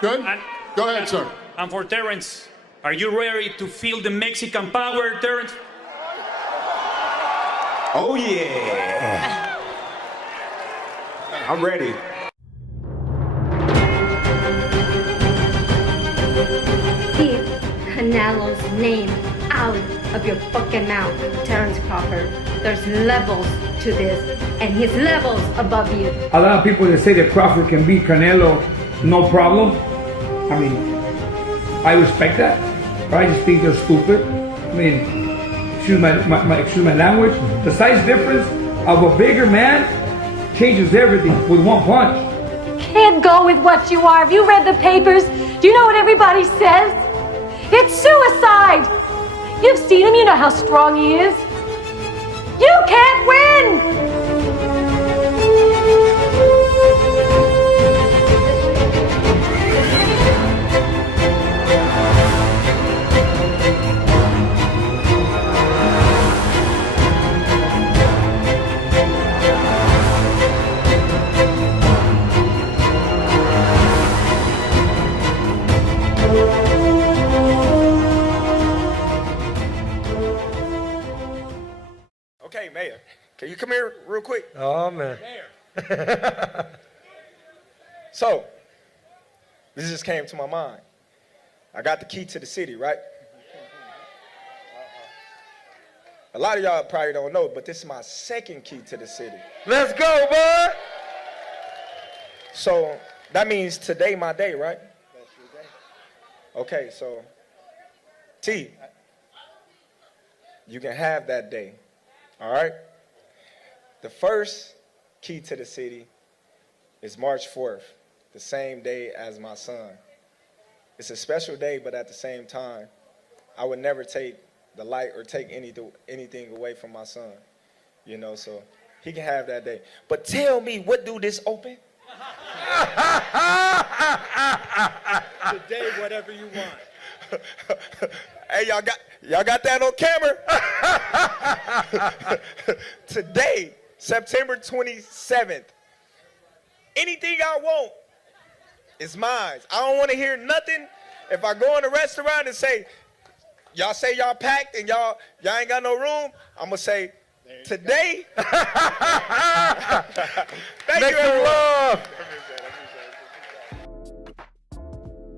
Good? Go ahead, sir. And for Terence, are you ready to feel the Mexican power, Terence? Oh, yeah. I'm ready. Keep Canelo's name out of your fucking mouth, Terence Crawford. There's levels to this, and he's levels above you. A lot of people that say that Crawford can beat Canelo, no problem. I mean, I respect that, but I just think they're stupid. I mean, excuse my language. The size difference of a bigger man changes everything with one punch. You can't go with what you are. Have you read the papers? Do you know what everybody says? It's suicide. You've seen him. You know how strong he is. You can't win. Okay, Mayor, can you come here real quick? Oh, man. Mayor. So, this just came to my mind. I got the key to the city, right? A lot of y'all probably don't know, but this is my second key to the city. Let's go, boy. So, that means today my day, right? That's your day. Okay, so, T, you can have that day. All right? The first key to the city is March 4th, the same day as my son. It's a special day, but at the same time, I would never take the light or take anything away from my son. You know, so he can have that day. But tell me, what do this open? Today, whatever you want. Hey, y'all got that on camera? Today, September 27th. Anything I want is mine. I don't want to hear nothing. If I go in a restaurant and say y'all packed and y'all ain't got no room, I'm gonna say today. Thank you, everyone.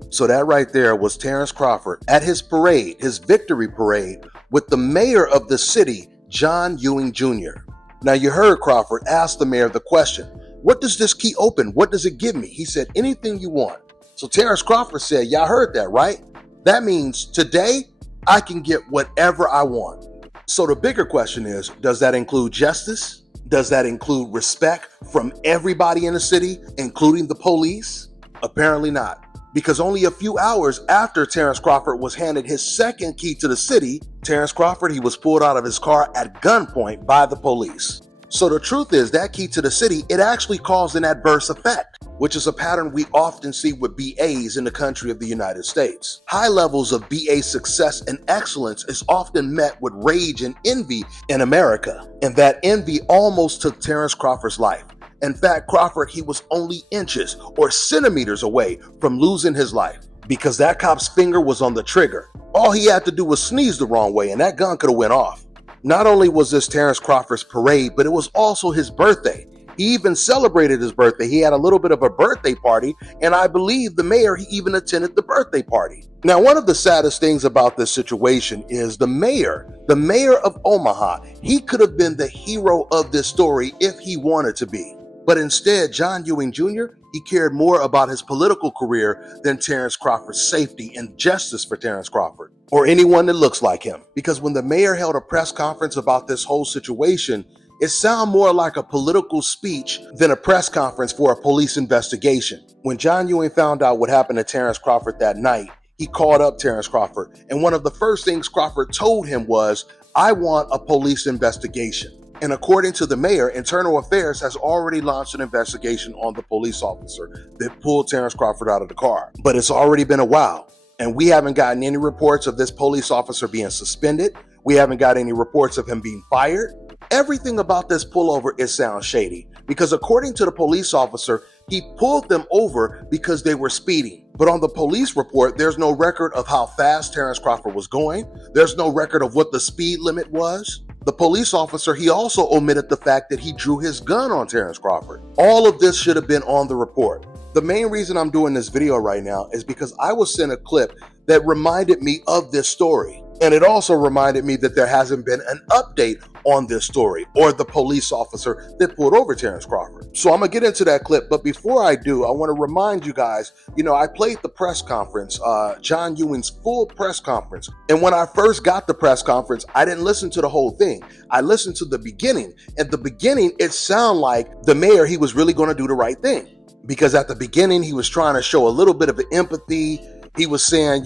So that right there was Terence Crawford at his parade, his victory parade, with the mayor of the city, John Ewing Jr. Now you heard Crawford ask the mayor the question, what does this key open? What does it give me? He said, anything you want. So Terence Crawford said, y'all heard that, right? That means today I can get whatever I want. So the bigger question is, does that include justice? Does that include respect from everybody in the city, including the police? Apparently not. Because only a few hours after Terence Crawford was handed his second key to the city, Terence Crawford, he was pulled out of his car at gunpoint by the police. So the truth is that key to the city, it actually caused an adverse effect, which is a pattern we often see with BAs in the country of the United States. High levels of BA success and excellence is often met with rage and envy in America, and that envy almost took Terence Crawford's life. In fact, Crawford, he was only inches or centimeters away from losing his life because that cop's finger was on the trigger. All he had to do was sneeze the wrong way and that gun could have went off. Not only was this Terence Crawford's parade, but it was also his birthday. He even celebrated his birthday. He had a little bit of a birthday party, and I believe the mayor, he even attended the birthday party. Now, one of the saddest things about this situation is the mayor of Omaha, he could have been the hero of this story if he wanted to be. But instead, John Ewing Jr., he cared more about his political career than Terence Crawford's safety and justice for Terence Crawford, or anyone that looks like him. Because when the mayor held a press conference about this whole situation, it sounded more like a political speech than a press conference for a police investigation. When John Ewing found out what happened to Terence Crawford that night, he called up Terence Crawford, and one of the first things Crawford told him was, I want a police investigation. And according to the mayor, Internal Affairs has already launched an investigation on the police officer that pulled Terence Crawford out of the car. But it's already been a while, and we haven't gotten any reports of this police officer being suspended. We haven't got any reports of him being fired. Everything about this pullover, it sounds shady. because according to the police officer, he pulled them over because they were speeding. But on the police report, there's no record of how fast Terence Crawford was going. There's no record of what the speed limit was. The police officer, he also omitted the fact that he drew his gun on Terence Crawford. All of this should have been on the report. The main reason I'm doing this video right now is because I was sent a clip that reminded me of this story. And it also reminded me that there hasn't been an update on this story or the police officer that pulled over Terence Crawford. So I'm gonna get into that clip, but before I do, I wanna remind you guys, I played the press conference, John Ewing's full press conference. And when I first got the press conference, I didn't listen to the whole thing. I listened to the beginning. At the beginning, it sounded like the mayor, he was really gonna do the right thing. Because at the beginning, he was trying to show a little bit of empathy. He was saying,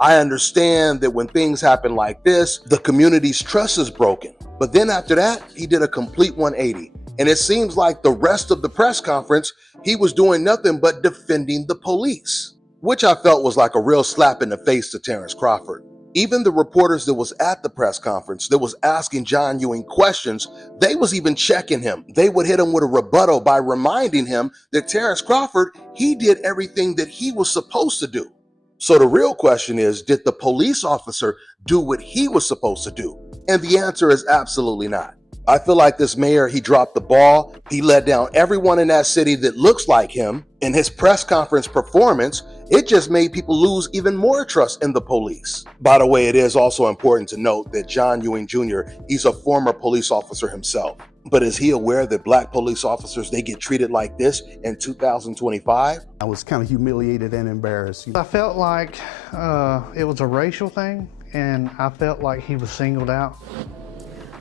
I understand that when things happen like this, the community's trust is broken. But then after that, he did a complete 180. And it seems like the rest of the press conference, he was doing nothing but defending the police, which I felt was like a real slap in the face to Terence Crawford. Even the reporters that was at the press conference that was asking John Ewing questions, they was even checking him. They would hit him with a rebuttal by reminding him that Terence Crawford, he did everything that he was supposed to do. So the real question is, did the police officer do what he was supposed to do? And the answer is absolutely not. I feel like this mayor, he dropped the ball. He let down everyone in that city that looks like him. In his press conference performance, it just made people lose even more trust in the police. By the way, it is also important to note that John Ewing Jr., he's a former police officer himself. But is he aware that black police officers, they get treated like this in 2025? I was kind of humiliated and embarrassed. I felt like it was a racial thing, and I felt like he was singled out.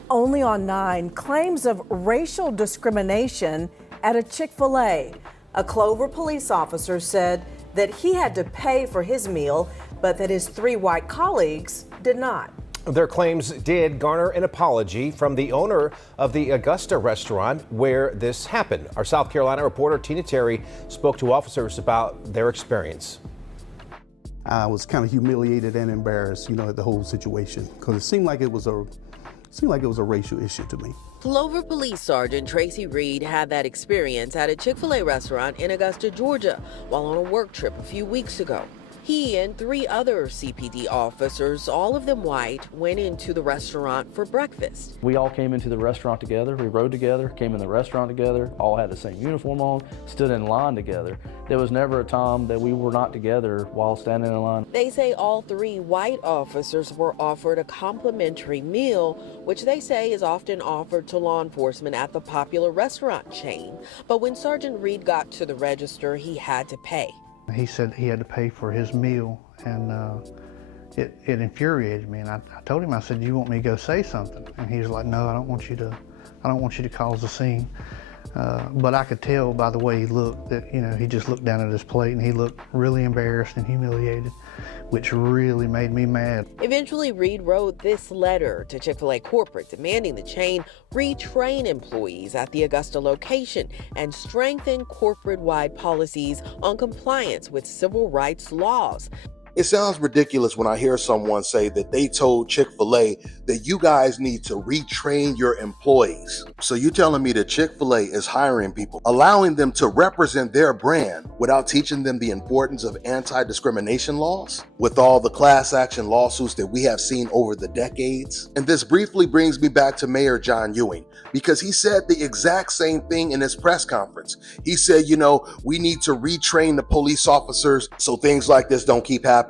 Only on 9, claims of racial discrimination at a Chick-fil-A. A Clover police officer said that he had to pay for his meal, but that his 3 white colleagues did not. Their claims did garner an apology from the owner of the Augusta restaurant where this happened. Our South Carolina reporter Tina Terry spoke to officers about their experience. I was kind of humiliated and embarrassed, at the whole situation, because it seemed like it was a racial issue to me. Clover Police Sergeant Tracy Reed had that experience at a Chick-fil-A restaurant in Augusta, Georgia, while on a work trip a few weeks ago. He and 3 other CPD officers, all of them white, went into the restaurant for breakfast. We all came into the restaurant together, we rode together, came in the restaurant together, all had the same uniform on, stood in line together. There was never a time that we were not together while standing in line. They say all 3 white officers were offered a complimentary meal, which they say is often offered to law enforcement at the popular restaurant chain. But when Sergeant Reed got to the register, he had to pay. He said he had to pay for his meal, and it infuriated me. And I told him, I said, "You want me to go say something?" And he was like, "No, I don't want you to cause a scene." But I could tell by the way he looked that, he just looked down at his plate and he looked really embarrassed and humiliated, which really made me mad. Eventually, Reed wrote this letter to Chick-fil-A corporate demanding the chain retrain employees at the Augusta location and strengthen corporate-wide policies on compliance with civil rights laws. It sounds ridiculous when I hear someone say that they told Chick-fil-A that you guys need to retrain your employees. So you telling me that Chick-fil-A is hiring people, allowing them to represent their brand without teaching them the importance of anti-discrimination laws? With all the class action lawsuits that we have seen over the decades? And this briefly brings me back to Mayor John Ewing, because he said the exact same thing in his press conference. He said, we need to retrain the police officers so things like this don't keep happening.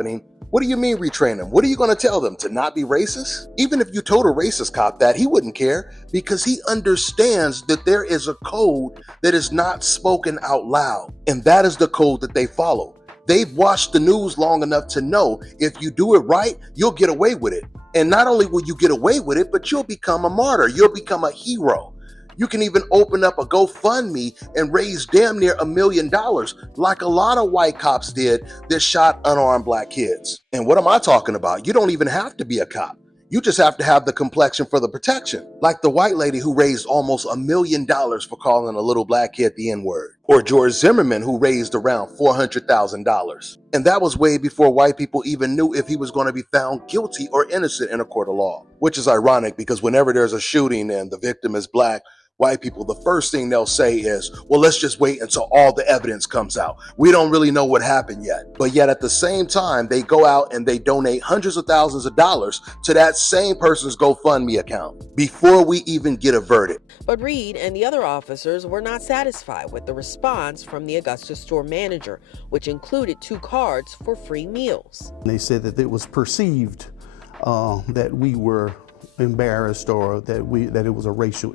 What do you mean retrain them? What are you going to tell them? To not be racist? Even if you told a racist cop that, he wouldn't care, because he understands that there is a code that is not spoken out loud. And that is the code that they follow. They've watched the news long enough to know if you do it right, you'll get away with it. And not only will you get away with it, but you'll become a martyr. You'll become a hero. You can even open up a GoFundMe and raise damn near $1 million, like a lot of white cops did that shot unarmed black kids. And what am I talking about? You don't even have to be a cop. You just have to have the complexion for the protection. Like the white lady who raised almost $1 million for calling a little black kid the N-word. Or George Zimmerman, who raised around $400,000. And that was way before white people even knew if he was going to be found guilty or innocent in a court of law. Which is ironic, because whenever there's a shooting and the victim is black, white people, the first thing they'll say is, well, let's just wait until all the evidence comes out. We don't really know what happened yet. But yet at the same time, they go out and they donate hundreds of thousands of dollars to that same person's GoFundMe account before we even get a verdict. But Reed and the other officers were not satisfied with the response from the Augusta store manager, which included 2 cards for free meals. They said that it was perceived that we were embarrassed or that it was a racial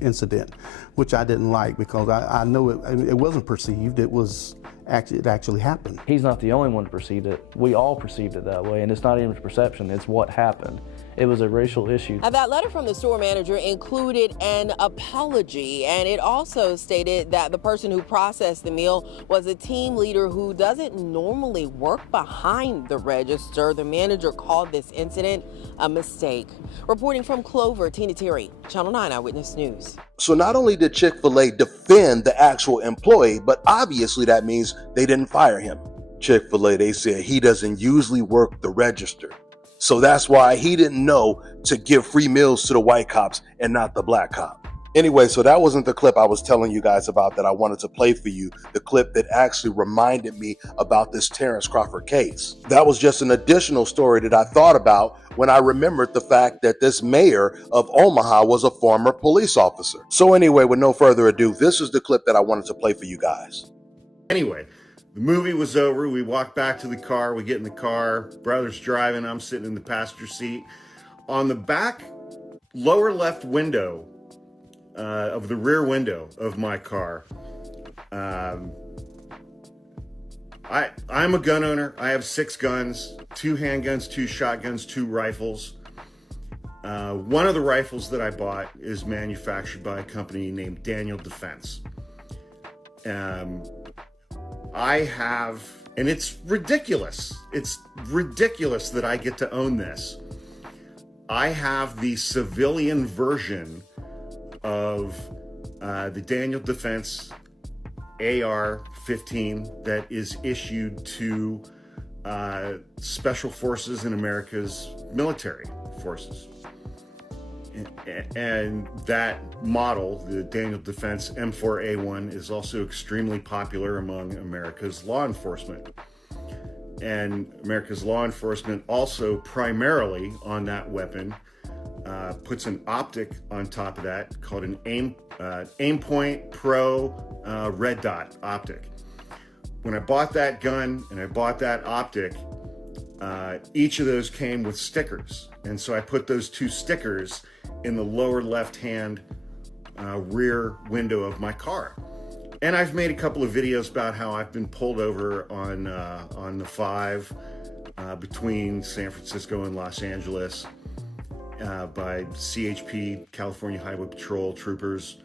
incident, which I didn't like, because I know it wasn't perceived. It actually happened. He's not the only one who perceived it. We all perceived it that way, and it's not even perception, it's what happened. It was a racial issue. Now, that letter from the store manager included an apology, and it also stated that the person who processed the meal was a team leader who doesn't normally work behind the register. The manager called this incident a mistake. Reporting from Clover, Tina Terry, Channel 9 Eyewitness News. So not only did Chick-fil-A defend the actual employee, but obviously that means they didn't fire him. Chick-fil-A, they said he doesn't usually work the register. So that's why he didn't know to give free meals to the white cops and not the black cop. Anyway, so that wasn't the clip I was telling you guys about that I wanted to play for you, the clip that actually reminded me about this Terence Crawford case. That was just an additional story that I thought about when I remembered the fact that this mayor of Omaha was a former police officer. So anyway, with no further ado, this is the clip that I wanted to play for you guys. Anyway, the movie was over. We walked back to the car. We get in the car. Brother's driving. I'm sitting in the passenger seat. On the back lower left window of the rear window of my car, I'm a gun owner. I have 6 guns, 2 handguns, 2 shotguns, 2 rifles. One of the rifles that I bought is manufactured by a company named Daniel Defense. I have, and it's ridiculous. It's ridiculous that I get to own this. I have the civilian version of the Daniel Defense AR-15 that is issued to Special Forces in America's military forces. And that model, the Daniel Defense M4A1, is also extremely popular among America's law enforcement. And America's law enforcement also primarily on that weapon puts an optic on top of that called an Aimpoint Pro red dot optic. When I bought that gun and I bought that optic, each of those came with stickers. And so I put those 2 stickers in the lower left-hand rear window of my car. And I've made a couple of videos about how I've been pulled over on the 5 between San Francisco and Los Angeles by CHP, California Highway Patrol troopers.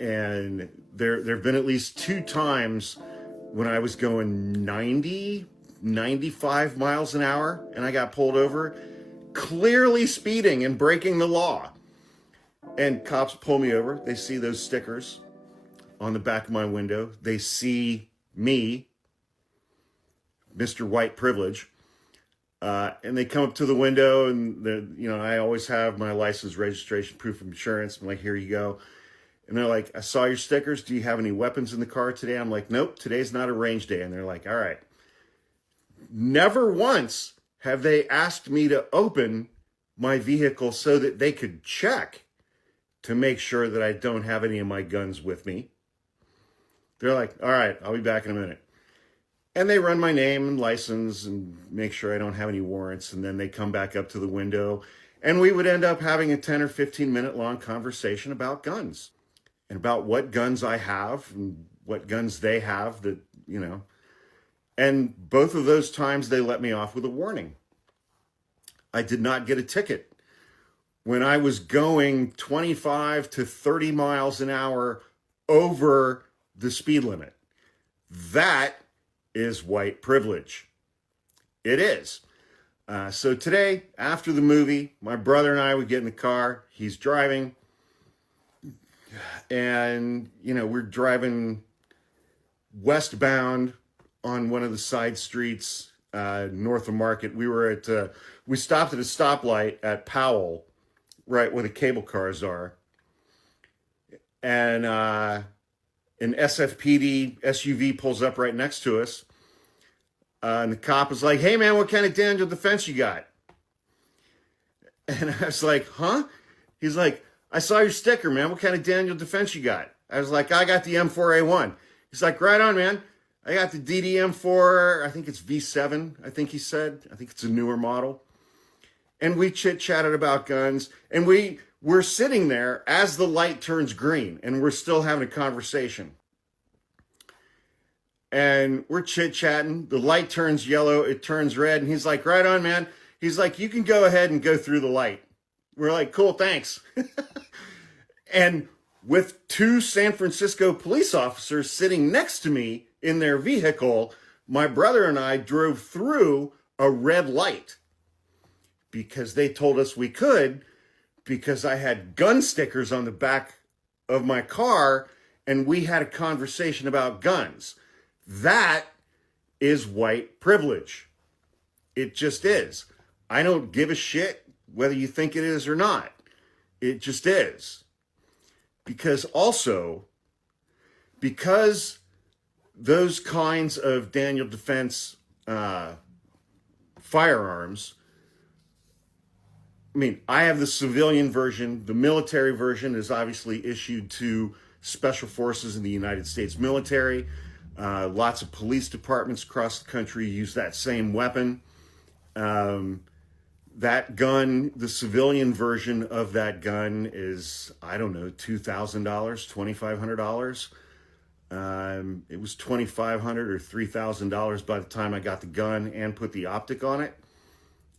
And there have been at least 2 times when I was going 95 miles an hour and I got pulled over, clearly speeding and breaking the law. And cops pull me over. They see those stickers on the back of my window. They see me, Mr. White Privilege, and they come up to the window, and I always have my license, registration, proof of insurance. I'm like, here you go. And they're like, I saw your stickers. Do you have any weapons in the car today? I'm like, nope, today's not a range day. And they're like, all right. Never once have they asked me to open my vehicle so that they could check to make sure that I don't have any of my guns with me. They're like, all right, I'll be back in a minute. And they run my name and license and make sure I don't have any warrants. And then they come back up to the window, and we would end up having a 10 or 15 minute long conversation about guns and about what guns I have and what guns they have that, and both of those times they let me off with a warning. I did not get a ticket. When I was going 25 to 30 miles an hour over the speed limit. That is white privilege. It is. So today, after the movie, my brother and I would get in the car. He's driving. And, we're driving westbound on one of the side streets north of Market. We stopped at a stoplight at Powell, right where the cable cars are. and an SFPD SUV pulls up right next to us. And the cop is like, "Hey, man, what kind of Daniel defense you got?" And I was like, "Huh?" He's like, "I saw your sticker, man. What kind of Daniel defense you got?" I was like, "I got the M4A1. He's like, "Right on, man. I got the DDM4, I think it's V7, I think he said. I think it's a newer model." And we chit-chatted about guns. And we're sitting there as the light turns green, and we're still having a conversation. And we're chit-chatting. The light turns yellow, it turns red, and he's like, "Right on, man." He's like, "You can go ahead and go through the light." We're like, "Cool, thanks." And with two San Francisco police officers sitting next to me in their vehicle, my brother and I drove through a red light because they told us we could, because I had gun stickers on the back of my car and we had a conversation about guns. That is white privilege. It just is. I don't give a shit whether you think it is or not. It just is. Because those kinds of Daniel defense firearms, I mean, I have the civilian version. The military version is obviously issued to special forces in the United States military. Lots of police departments across the country use that same weapon. That gun, the civilian version of that gun is, I don't know, $2,000, $2,500. It was $2,500 or $3,000 by the time I got the gun and put the optic on it.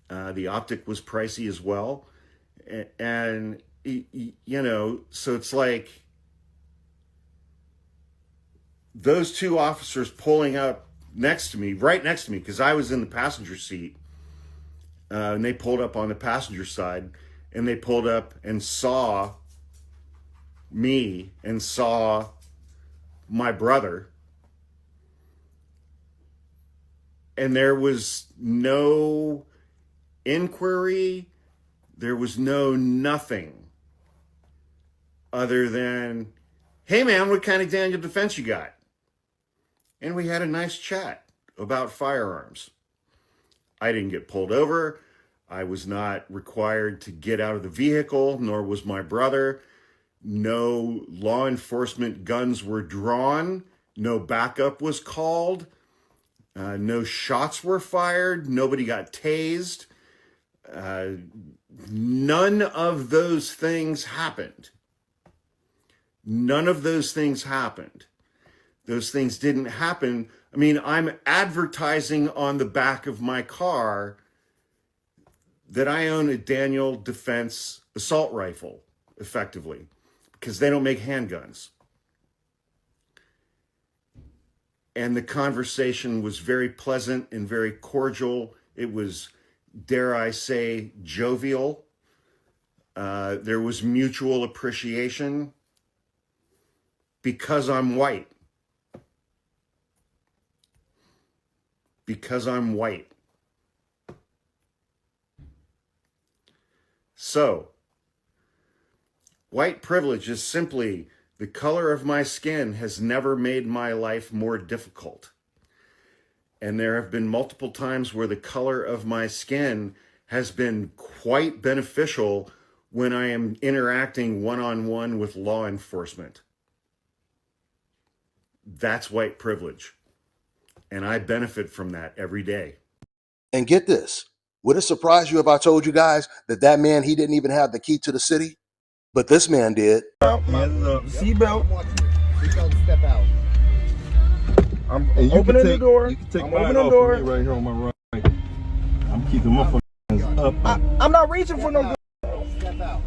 The optic was pricey as well. And, you know, so it's like those two officers pulling up next to me, right next to me, because I was in the passenger seat. And they pulled up on the passenger side, and they pulled up and saw me and saw my brother. And there was no inquiry. There was no nothing other than, "Hey, man, what kind of Daniel defense you got?" And we had a nice chat about firearms. I didn't get pulled over. I was not required to get out of the vehicle, nor was my brother. No law enforcement guns were drawn. No backup was called. No shots were fired. Nobody got tased. None of those things happened. None of those things happened. Those things didn't happen. I mean, I'm advertising on the back of my car that I own a Daniel Defense assault rifle, effectively, because they don't make handguns. And the conversation was very pleasant and very cordial. It was, dare I say, jovial. There was mutual appreciation because I'm white. Because I'm white. So, white privilege is simply the color of my skin has never made my life more difficult. And there have been multiple times where the color of my skin has been quite beneficial when I am interacting one-on-one with law enforcement. That's white privilege. And I benefit from that every day. And get this, would it surprise you if I told you guys that that man, he didn't even have the key to the city? But this man did. Seatbelt. Step out. I'm opening the door. You can take mine off of me right here on my right. I'm keeping my fucking up. I'm not reaching for no gun. Step out.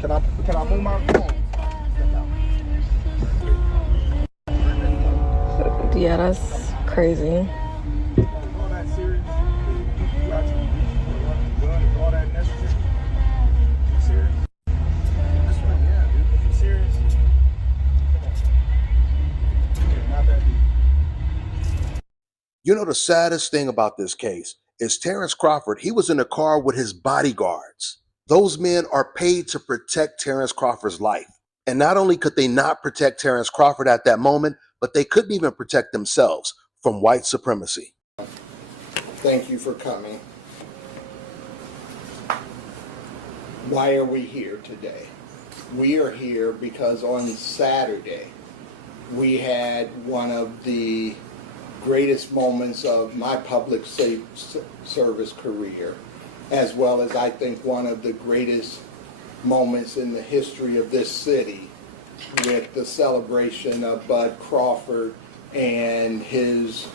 Can I move my phone? Yeah, that's crazy. All that serious? You actually gun is all that necessary? You serious? This one, yeah, dude. You serious? Not that deep. You know, the saddest thing about this case is Terence Crawford, he was in a car with his bodyguards. Those men are paid to protect Terence Crawford's life. And not only could they not protect Terence Crawford at that moment, but they couldn't even protect themselves from white supremacy. Thank you for coming. Why are we here today? We are here because on Saturday, we had one of the greatest moments of my public service career, as well as I think one of the greatest moments in the history of this city, with the celebration of Bud Crawford and his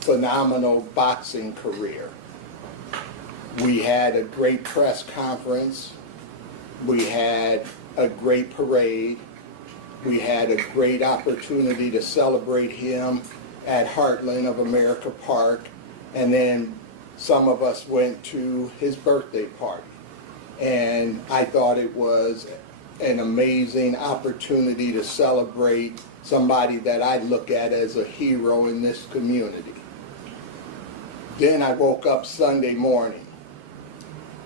phenomenal boxing career. We had a great press conference. We had a great parade. We had a great opportunity to celebrate him at Heartland of America Park. And then some of us went to his birthday party. And I thought it was an amazing opportunity to celebrate somebody that I look at as a hero in this community. Then I woke up Sunday morning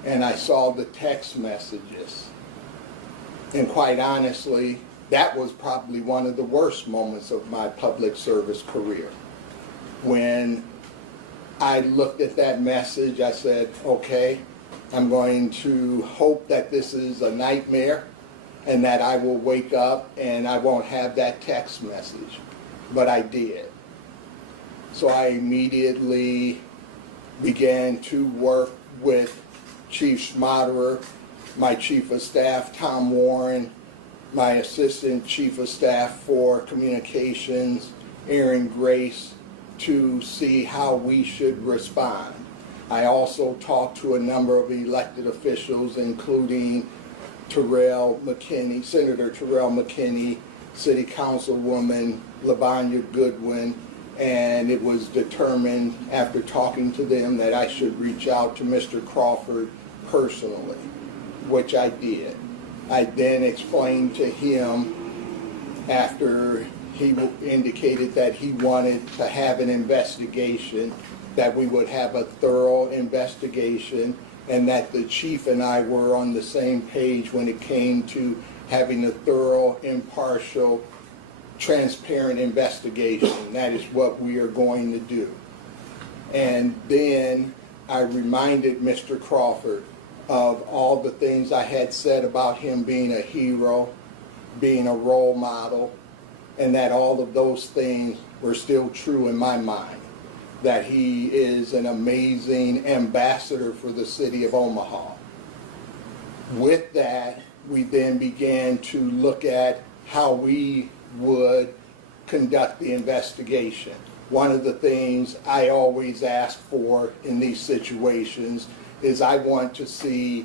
and I saw the text messages. And quite honestly, that was probably one of the worst moments of my public service career. When I looked at that message, I said, okay, I'm going to hope that this is a nightmare and that I will wake up and I won't have that text message. But I did. So I immediately began to work with Chief Schmaderer, my Chief of Staff, Tom Warren, my Assistant Chief of Staff for Communications, Aaron Grace, to see how we should respond. I also talked to a number of elected officials, including Terrell McKinney, Senator Terrell McKinney, City Councilwoman LaVanya Goodwin, and it was determined after talking to them that I should reach out to Mr. Crawford personally, which I did. I then explained to him, after he indicated that he wanted to have an investigation, that we would have a thorough investigation, and that the chief and I were on the same page when it came to having a thorough, impartial, transparent investigation. That is what we are going to do. And then I reminded Mr. Crawford of all the things I had said about him being a hero, being a role model, and that all of those things were still true in my mind. That he is an amazing ambassador for the city of Omaha. With that, we then began to look at how we would conduct the investigation. One of the things I always ask for in these situations is I want to see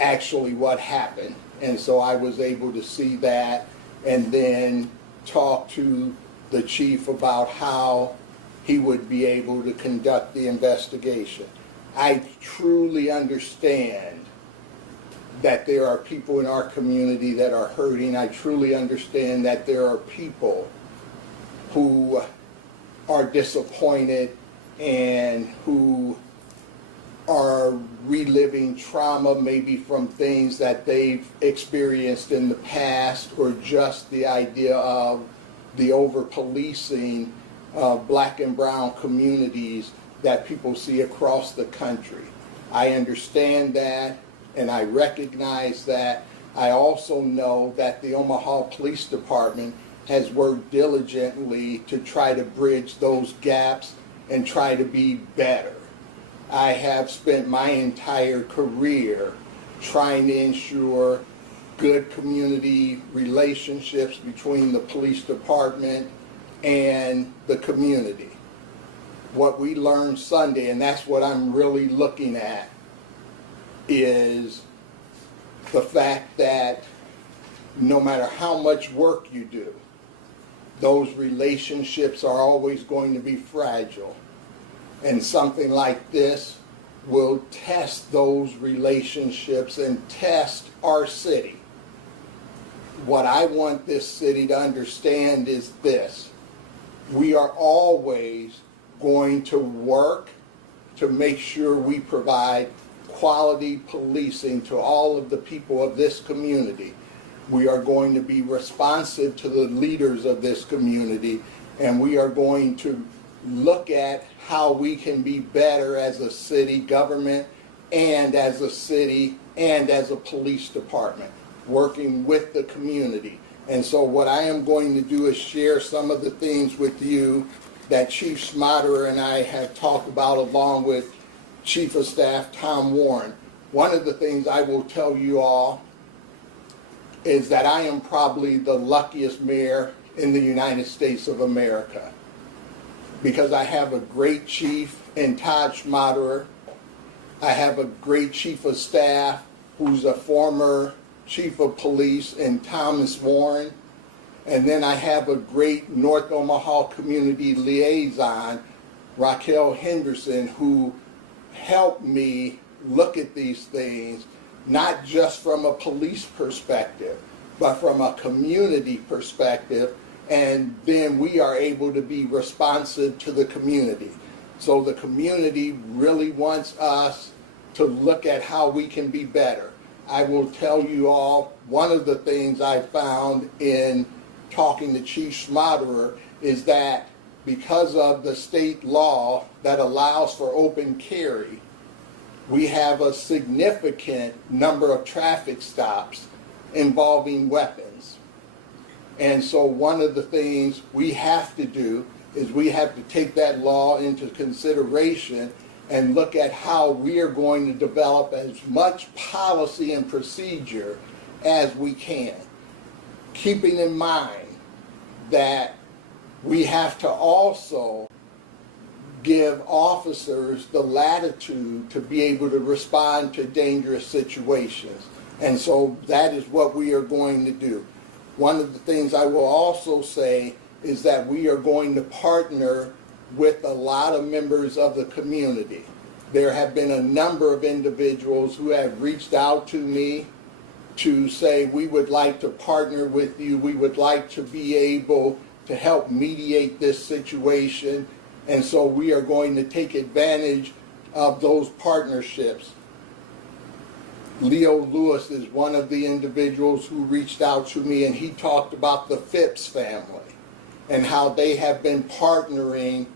actually what happened. And so I was able to see that and then talk to the chief about how he would be able to conduct the investigation. I truly understand that there are people in our community that are hurting. I truly understand that there are people who are disappointed and who are reliving trauma, maybe from things that they've experienced in the past, or just the idea of the over-policing of black and brown communities that people see across the country. I understand that, and I recognize that. I also know that the Omaha Police Department has worked diligently to try to bridge those gaps and try to be better. I have spent my entire career trying to ensure good community relationships between the police department and the community. What we learned Sunday, and that's what I'm really looking at, is the fact that no matter how much work you do, those relationships are always going to be fragile. And something like this will test those relationships and test our city. What I want this city to understand is this: we are always going to work to make sure we provide quality policing to all of the people of this community. We are going to be responsive to the leaders of this community, and we are going to look at how we can be better as a city government and as a city and as a police department, working with the community. And so what I am going to do is share some of the things with you that Chief Schmaderer and I have talked about, along with Chief of Staff Tom Warren. One of the things I will tell you all is that I am probably the luckiest mayor in the United States of America, because I have a great chief in Todd Schmaderer. I have a great chief of staff who's a former chief of police in Thomas Warren. And then I have a great North Omaha community liaison, Raquel Henderson, who helped me look at these things, not just from a police perspective, but from a community perspective. And then we are able to be responsive to the community. So the community really wants us to look at how we can be better. I will tell you all, one of the things I found in talking to Chief Schmaderer is that because of the state law that allows for open carry, we have a significant number of traffic stops involving weapons. And so one of the things we have to do is we have to take that law into consideration and look at how we are going to develop as much policy and procedure as we can, keeping in mind that we have to also give officers the latitude to be able to respond to dangerous situations. And so that is what we are going to do. One of the things I will also say is that we are going to partner with a lot of members of the community. There have been a number of individuals who have reached out to me to say, we would like to partner with you, we would like to be able to help mediate this situation. And so we are going to take advantage of those partnerships. Leo Lewis is one of the individuals who reached out to me, and he talked about the Phipps family and how they have been partnering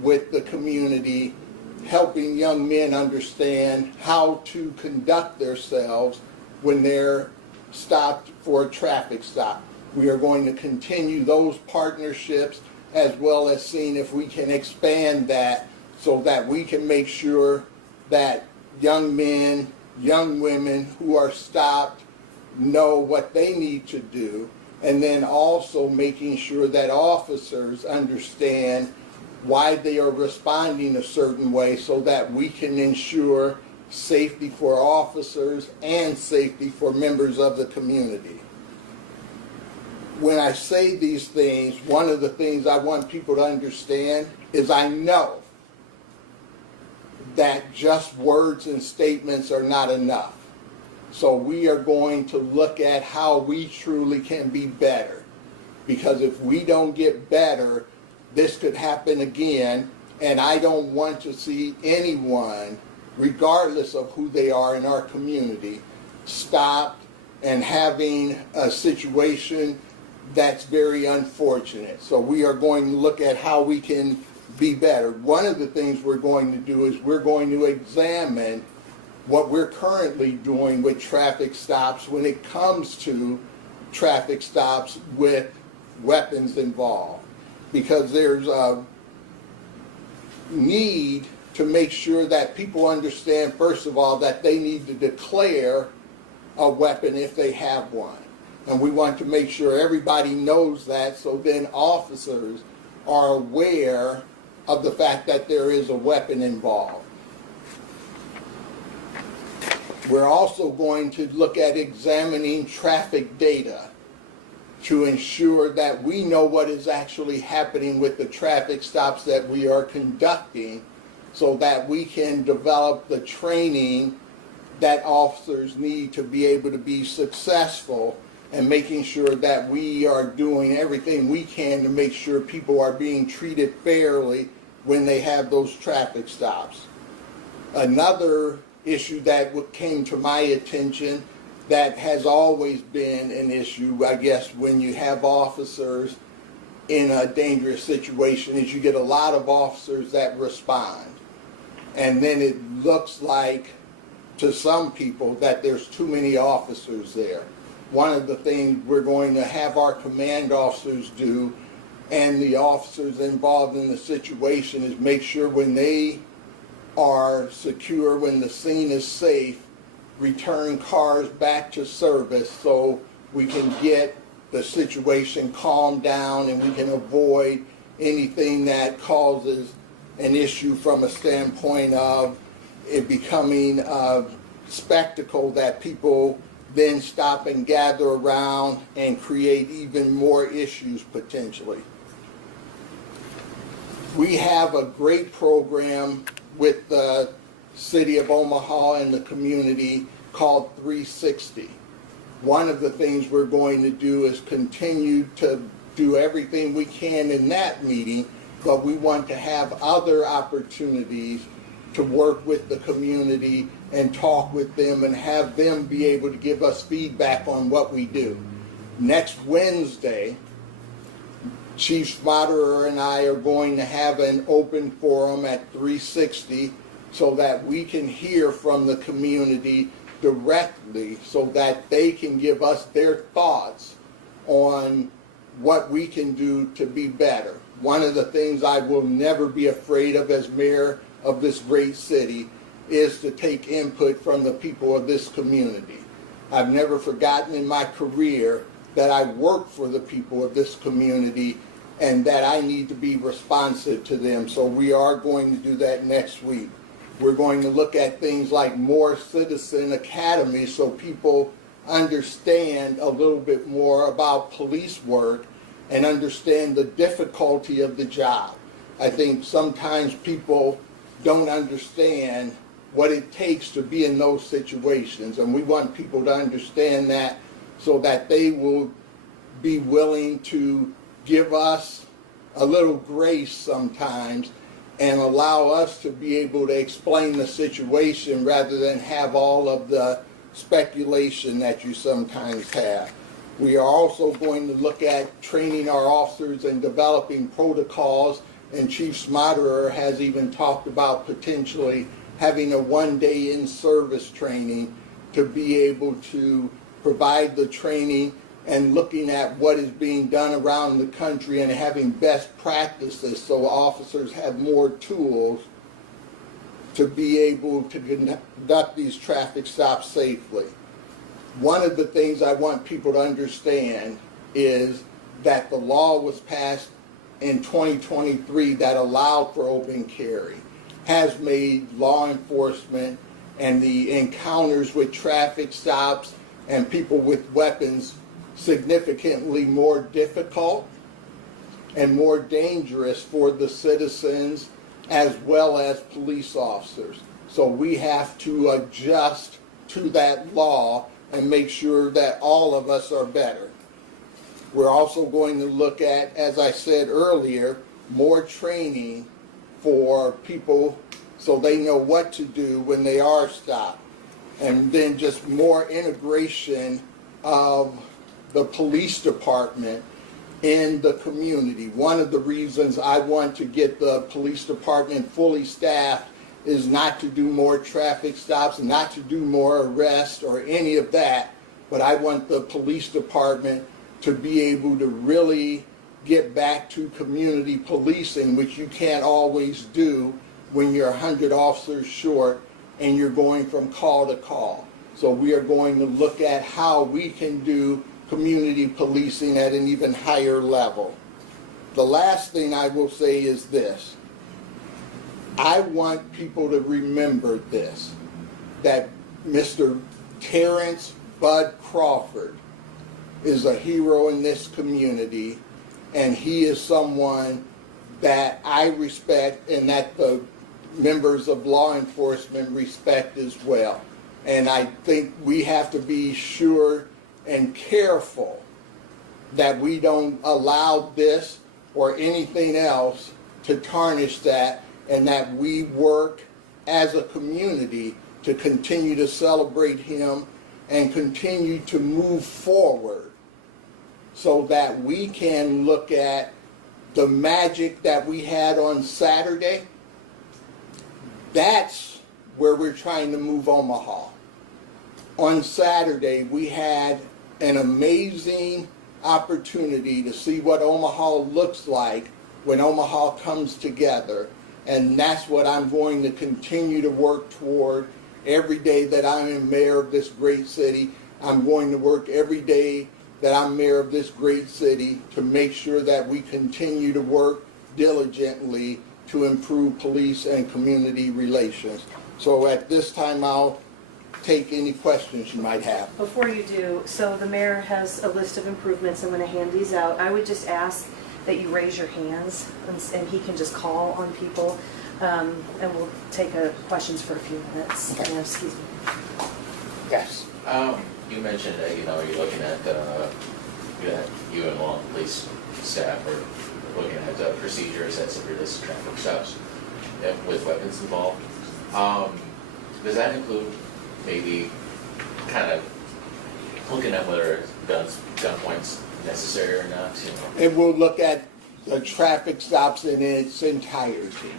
with the community, helping young men understand how to conduct themselves when they're stopped for a traffic stop. We are going to continue those partnerships, as well as seeing if we can expand that so that we can make sure that young men, young women who are stopped know what they need to do, and then also making sure that officers understand why they are responding a certain way so that we can ensure safety for officers and safety for members of the community. When I say these things, one of the things I want people to understand is I know that just words and statements are not enough. So we are going to look at how we truly can be better. Because if we don't get better, this could happen again, and I don't want to see anyone, regardless of who they are in our community, stopped and having a situation that's very unfortunate. So we are going to look at how we can be better. One of the things we're going to do is we're going to examine what we're currently doing with traffic stops when it comes to traffic stops with weapons involved. Because there's a need to make sure that people understand, first of all, that they need to declare a weapon if they have one. And we want to make sure everybody knows that, so then officers are aware of the fact that there is a weapon involved. We're also going to look at examining traffic data to ensure that we know what is actually happening with the traffic stops that we are conducting, so that we can develop the training that officers need to be able to be successful, and making sure that we are doing everything we can to make sure people are being treated fairly when they have those traffic stops. Another issue that came to my attention that has always been an issue, I guess, when you have officers in a dangerous situation, is you get a lot of officers that respond. And then it looks like, to some people, that there's too many officers there. One of the things we're going to have our command officers do, and the officers involved in the situation, is make sure when they are secure, when the scene is safe, return cars back to service so we can get the situation calmed down and we can avoid anything that causes an issue from a standpoint of it becoming a spectacle that people then stop and gather around and create even more issues potentially. We have a great program with the City of Omaha and the community called 360. One of the things we're going to do is continue to do everything we can in that meeting, but we want to have other opportunities to work with the community and talk with them and have them be able to give us feedback on what we do. Next Wednesday, Chief Schmaderer and I are going to have an open forum at 360 so that we can hear from the community directly so that they can give us their thoughts on what we can do to be better. One of the things I will never be afraid of as mayor of this great city is to take input from the people of this community. I've never forgotten in my career that I work for the people of this community and that I need to be responsive to them. So we are going to do that next week. We're going to look at things like more citizen academies so people understand a little bit more about police work and understand the difficulty of the job. I think sometimes people don't understand what it takes to be in those situations, and we want people to understand that so that they will be willing to give us a little grace sometimes and allow us to be able to explain the situation rather than have all of the speculation that you sometimes have. We are also going to look at training our officers and developing protocols, and Chief Schmaderer has even talked about potentially having a one-day in-service training to be able to provide the training and looking at what is being done around the country and having best practices so officers have more tools to be able to conduct these traffic stops safely. One of the things I want people to understand is that the law was passed in 2023 that allowed for open carry, has made law enforcement and the encounters with traffic stops and people with weapons significantly more difficult and more dangerous for the citizens as well as police officers. So we have to adjust to that law and make sure that all of us are better. We're also going to look at, as I said earlier, more training for people so they know what to do when they are stopped. And then just more integration of the police department in the community. One of the reasons I want to get the police department fully staffed is not to do more traffic stops, not to do more arrests or any of that, but I want the police department to be able to really get back to community policing, which you can't always do when you're 100 officers short and you're going from call to call. So we are going to look at how we can do community policing at an even higher level. The last thing I will say is this. I want people to remember this, that Mr. Terence Bud Crawford is a hero in this community, and he is someone that I respect and that the members of law enforcement respect as well. And I think we have to be sure and careful that we don't allow this or anything else to tarnish that, and that we work as a community to continue to celebrate him and continue to move forward so that we can look at the magic that we had on Saturday. That's where we're trying to move Omaha. On Saturday, we had an amazing opportunity to see what Omaha looks like when Omaha comes together. And that's what I'm going to continue to work toward every day that I am mayor of this great city. I'm going to work every day that I'm mayor of this great city to make sure that we continue to work diligently to improve police and community relations. So at this time, I'll take any questions you might have. Before you do, so the mayor has a list of improvements. I'm going to hand these out. I would just ask that you raise your hands, and he can just call on people, and we'll take questions for a few minutes. Okay. Excuse me. Yes. You mentioned that, you know, you're looking at, you and law and police staff are looking at procedures at some realistic traffic stops with weapons involved. Does that include maybe kind of looking at whether gunpoint's necessary or not? You know? And we'll look at the traffic stops in its entirety.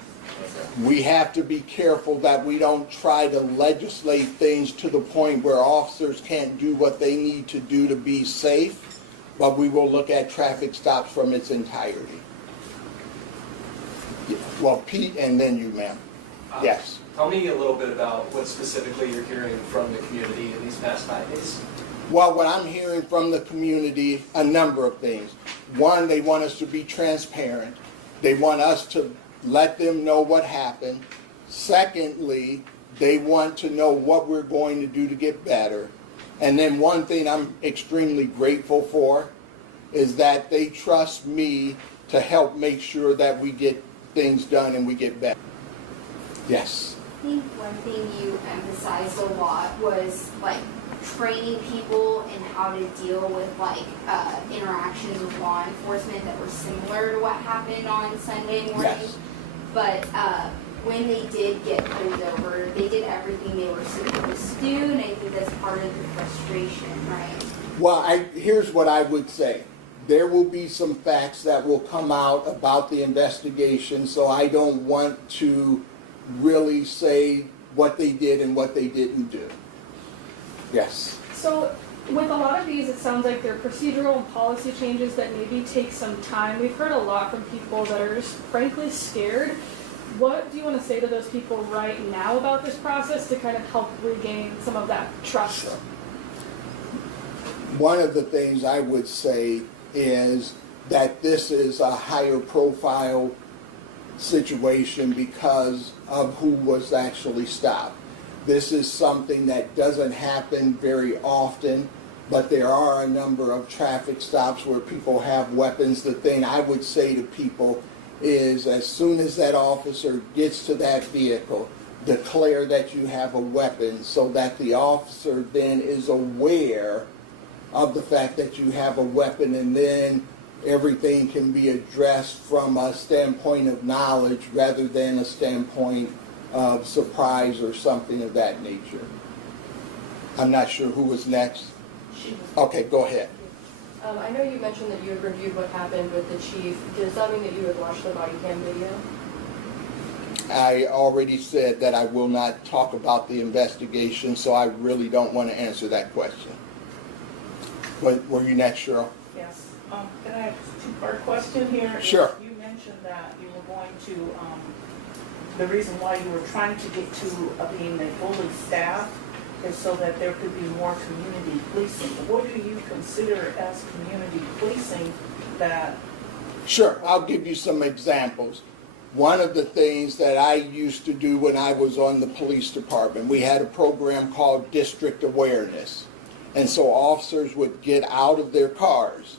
We have to be careful that we don't try to legislate things to the point where officers can't do what they need to do to be safe, but we will look at traffic stops from its entirety. Well, Pete, and then you, ma'am. Yes. Tell me a little bit about what specifically you're hearing from the community in these past 5 days. Well, what I'm hearing from the community, a number of things. One, they want us to be transparent. They want us to let them know what happened. Secondly, they want to know what we're going to do to get better. And then one thing I'm extremely grateful for is that they trust me to help make sure that we get things done and we get better. Yes. I think one thing you emphasized a lot was like training people in how to deal with like interactions with law enforcement that were similar to what happened on Sunday morning. Yes. But when they did get pulled over, they did everything they were supposed to do, and I think that's part of the frustration, right? Well, here's what I would say. There will be some facts that will come out about the investigation, so I don't want to really say what they did and what they didn't do. Yes. So with a lot of these, it sounds like they're procedural and policy changes that maybe take some time. We've heard a lot from people that are just frankly scared. What do you want to say to those people right now about this process to kind of help regain some of that trust? One of the things I would say is that this is a higher profile situation because of who was actually stopped. This is something that doesn't happen very often, but there are a number of traffic stops where people have weapons. The thing I would say to people is as soon as that officer gets to that vehicle, declare that you have a weapon so that the officer then is aware of the fact that you have a weapon, and then everything can be addressed from a standpoint of knowledge rather than a standpoint of surprise or something of that nature. I'm not sure who was next. Okay, go ahead. I know you mentioned that you had reviewed what happened with the chief. Does that mean that you had watched the body cam video? I already said that I will not talk about the investigation, so I really don't want to answer that question. But were you next, Cheryl? Yes. Can I have a two-part question here? Sure. You mentioned that you were going to, the reason why you were trying to get to being a fully staffed is so that there could be more community policing. What do you consider as community policing that? Sure, I'll give you some examples. One of the things that I used to do when I was on the police department, we had a program called District Awareness. And so officers would get out of their cars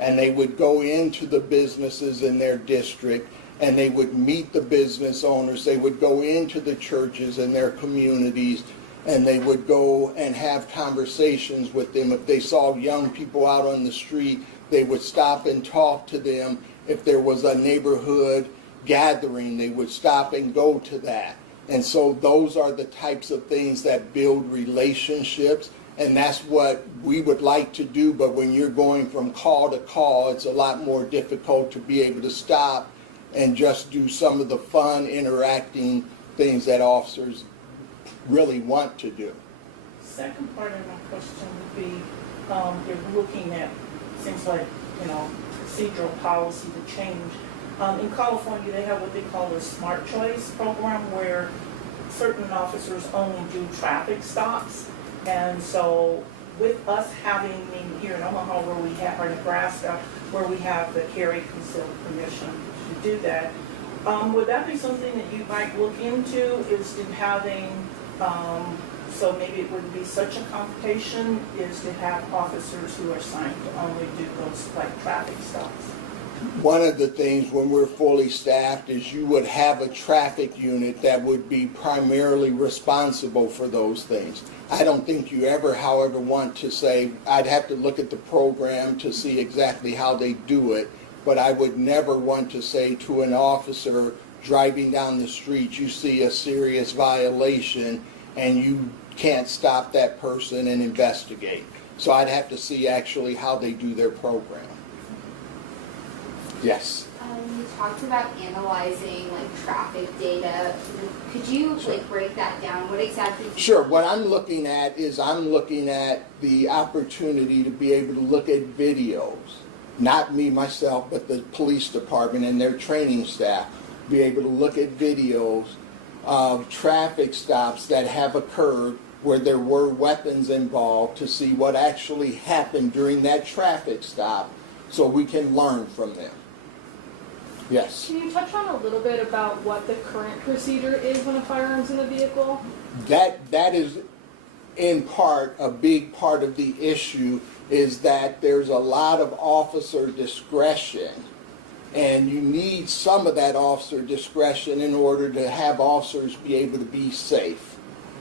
and they would go into the businesses in their district and they would meet the business owners. They would go into the churches in their communities and they would go and have conversations with them. If they saw young people out on the street, they would stop and talk to them. If there was a neighborhood gathering, they would stop and go to that. And so those are the types of things that build relationships And that's what we would like to do, but when you're going from call to call, it's a lot more difficult to be able to stop and just do some of the fun, interacting things that officers really want to do. Second part of my question would be, you're looking at, seems like, procedural policy to change. In California, they have what they call a Smart Choice program where certain officers only do traffic stops. And so with us having here in Omaha where we have, or Nebraska, where we have the carry concealed permission to do that, would that be something that you might look into, is to having, so maybe it wouldn't be such a complication, is to have officers who are assigned to only do those like traffic stops? One of the things when we're fully staffed is you would have a traffic unit that would be primarily responsible for those things. I don't think you ever, however, want to say, I'd have to look at the program to see exactly how they do it, but I would never want to say to an officer driving down the street, you see a serious violation and you can't stop that person and investigate. So I'd have to see actually how they do their program. Yes. You talked about analyzing traffic data. Could you break that down? What exactly? Sure. What I'm looking at is I'm looking at the opportunity to be able to look at videos. Not me myself, but the police department and their training staff be able to look at videos of traffic stops that have occurred where there were weapons involved to see what actually happened during that traffic stop so we can learn from them. Yes. Can you touch on a little bit about what the current procedure is when a firearm's in the vehicle? That is in part, a big part of the issue is that there's a lot of officer discretion, and you need some of that officer discretion in order to have officers be able to be safe.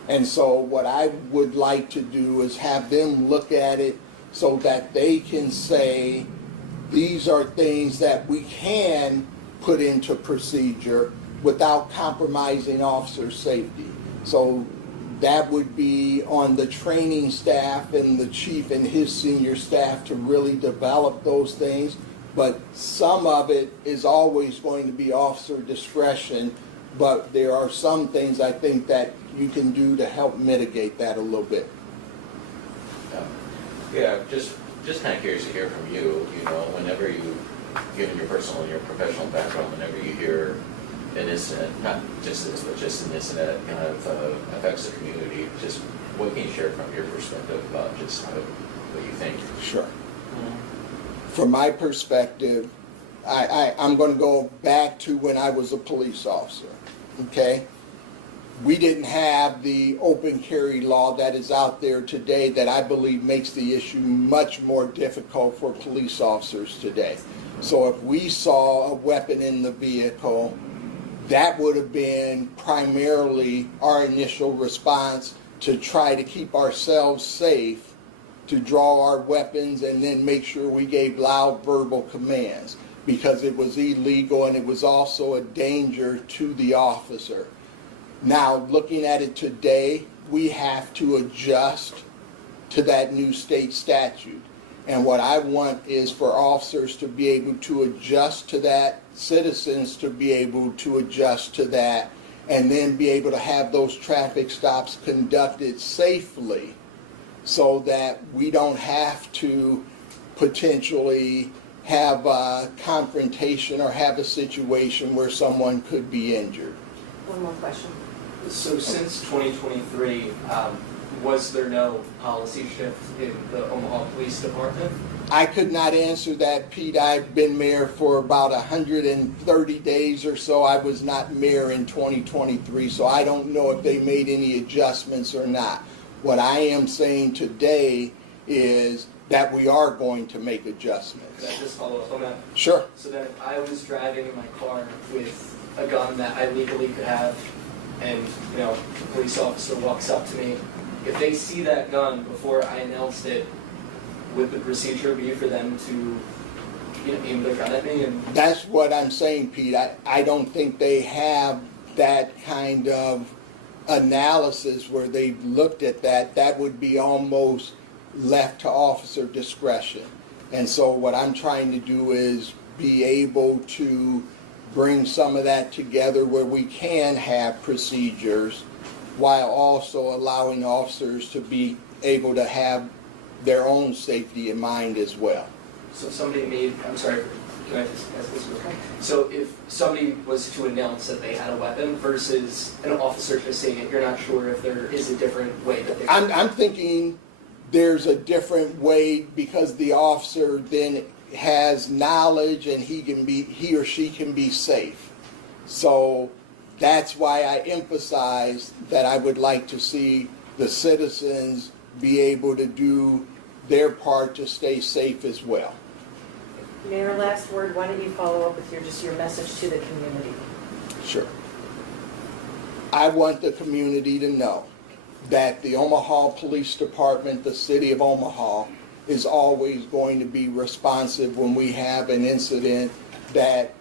And so what I would like to do is have them look at it so that they can say, these are things that we can put into procedure without compromising officer safety. So that would be on the training staff and the chief and his senior staff to really develop those things. But some of it is always going to be officer discretion, but there are some things I think that you can do to help mitigate that a little bit. Yeah, just kind of curious to hear from you, whenever you, given your personal and your professional background, whenever you hear an incident, not just this, but just an incident that kind of affects the community, just what can you share from your perspective about just what you think? Sure. From my perspective, I'm going to go back to when I was a police officer, okay? We didn't have the open carry law that is out there today that I believe makes the issue much more difficult for police officers today. So if we saw a weapon in the vehicle, that would have been primarily our initial response to try to keep ourselves safe, to draw our weapons and then make sure we gave loud verbal commands, because it was illegal and it was also a danger to the officer. Now, looking at it today, we have to adjust to that new state statute. And what I want is for officers to be able to adjust to that, citizens to be able to adjust to that, and then be able to have those traffic stops conducted safely so that we don't have to potentially have a confrontation or have a situation where someone could be injured. One more question. So since 2023, was there no policy shift in the Omaha Police Department? I could not answer that, Pete. I've been mayor for about 130 days or so. I was not mayor in 2023, so I don't know if they made any adjustments or not. What I am saying today is that we are going to make adjustments. Could I just follow up on that? Sure. So that if I was driving in my car with a gun that I legally could have, and a police officer walks up to me, if they see that gun before I announced it, would the procedure be for them to aim their gun at me? And that's what I'm saying, Pete. I don't think they have that kind of analysis where they looked at that, that would be almost left to officer discretion. And so what I'm trying to do is be able to bring some of that together where we can have procedures while also allowing officers to be able to have their own safety in mind as well. So somebody made, I'm sorry, can I just ask this real quick? So if somebody was to announce that they had a weapon versus an officer just saying it, you're not sure if there is a different way that they... I'm thinking there's a different way because the officer then has knowledge and he or she can be safe. So that's why I emphasize that I would like to see the citizens be able to do their part to stay safe as well. Mayor, last word, why don't you follow up with your message to the community? Sure. I want the community to know that the Omaha Police Department, the City of Omaha, is always going to be responsive when we have an incident that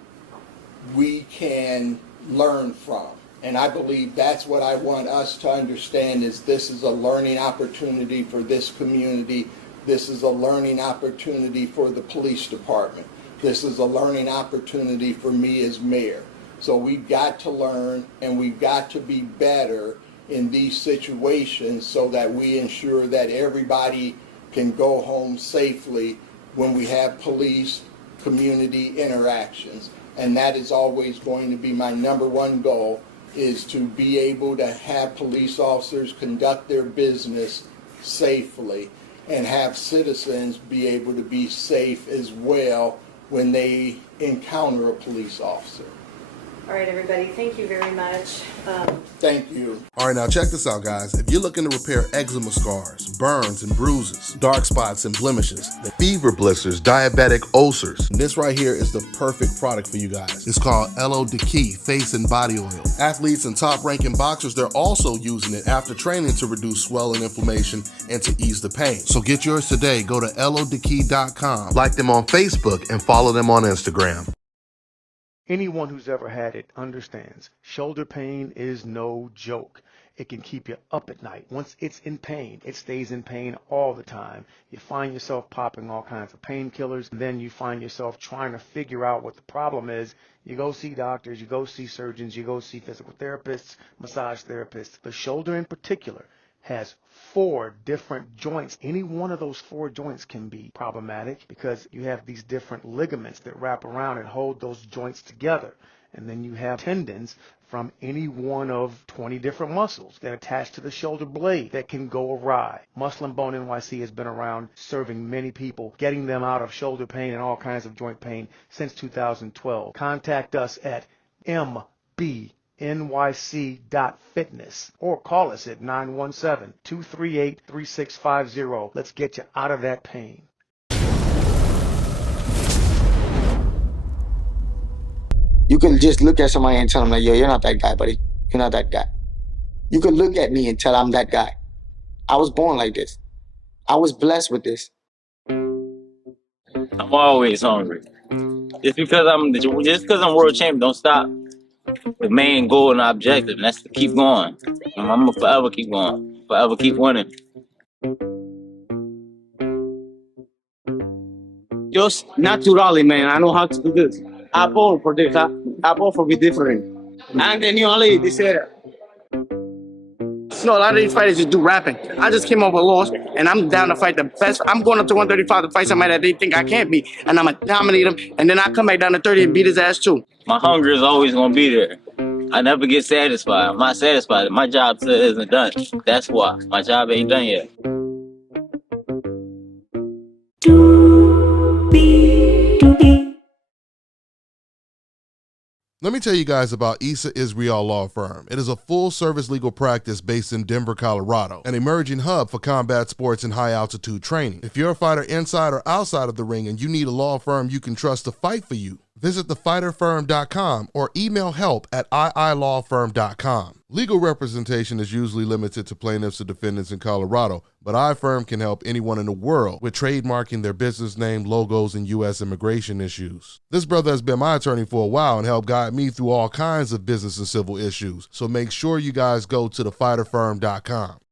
we can learn from. And I believe that's what I want us to understand is this is a learning opportunity for this community. This is a learning opportunity for the police department. This is a learning opportunity for me as mayor. So we've got to learn and we've got to be better in these situations so that we ensure that everybody can go home safely when we have police community interactions. And that is always going to be my number one goal, is to be able to have police officers conduct their business safely and have citizens be able to be safe as well when they encounter a police officer. All right, everybody, thank you very much. Thank you. All right, now check this out, guys. If you're looking to repair eczema scars, burns and bruises, dark spots and blemishes, fever blisters, diabetic ulcers, this right here is the perfect product for you guys. It's called LO Decay Face and Body Oil. Athletes and top-ranking boxers, they're also using it after training to reduce swelling, inflammation, and to ease the pain. So get yours today. Go to lodecay.com, like them on Facebook, and follow them on Instagram. Anyone who's ever had it understands shoulder pain is no joke. It can keep you up at night. Once it's in pain, it stays in pain all the time. You find yourself popping all kinds of painkillers, and then you find yourself trying to figure out what the problem is. You go see doctors, you go see surgeons, you go see physical therapists, massage therapists. The shoulder in particular has 4 different joints. Any one of those 4 joints can be problematic because you have these different ligaments that wrap around and hold those joints together. And then you have tendons from any one of 20 different muscles that attach to the shoulder blade that can go awry. Muscle and Bone NYC has been around serving many people, getting them out of shoulder pain and all kinds of joint pain since 2012. Contact us at nyc.fitness or call us at 917-238-3650. Let's get you out of that pain. You can just look at somebody and tell them, like, yo, you're not that guy, buddy. You're not that guy. You can look at me and tell I'm that guy. I was born like this. I was blessed with this. I'm always hungry. Just because I'm world champion, don't stop the main goal and objective, and that's to keep going. I'm gonna forever keep going, forever keep winning. Just naturally, man. I know how to do this. I born for this. I born for be different. And then you only this area. No, a lot of these fighters just do rapping. I just came off a loss, and I'm down to fight the best. I'm going up to 135 to fight somebody that they think I can't beat, and I'm gonna dominate him. And then I come back down to 30 and beat his ass too. My hunger is always gonna be there. I never get satisfied. I'm not satisfied. My job still isn't done. That's why my job ain't done yet. Let me tell you guys about Issa Israel Law Firm. It is a full-service legal practice based in Denver, Colorado, an emerging hub for combat sports and high-altitude training. If you're a fighter inside or outside of the ring and you need a law firm you can trust to fight for you, Visit thefighterfirm.com or email help@iilawfirm.com. Legal representation is usually limited to plaintiffs and defendants in Colorado, but iFirm can help anyone in the world with trademarking their business name, logos, and U.S. immigration issues. This brother has been my attorney for a while and helped guide me through all kinds of business and civil issues, so make sure you guys go to thefighterfirm.com.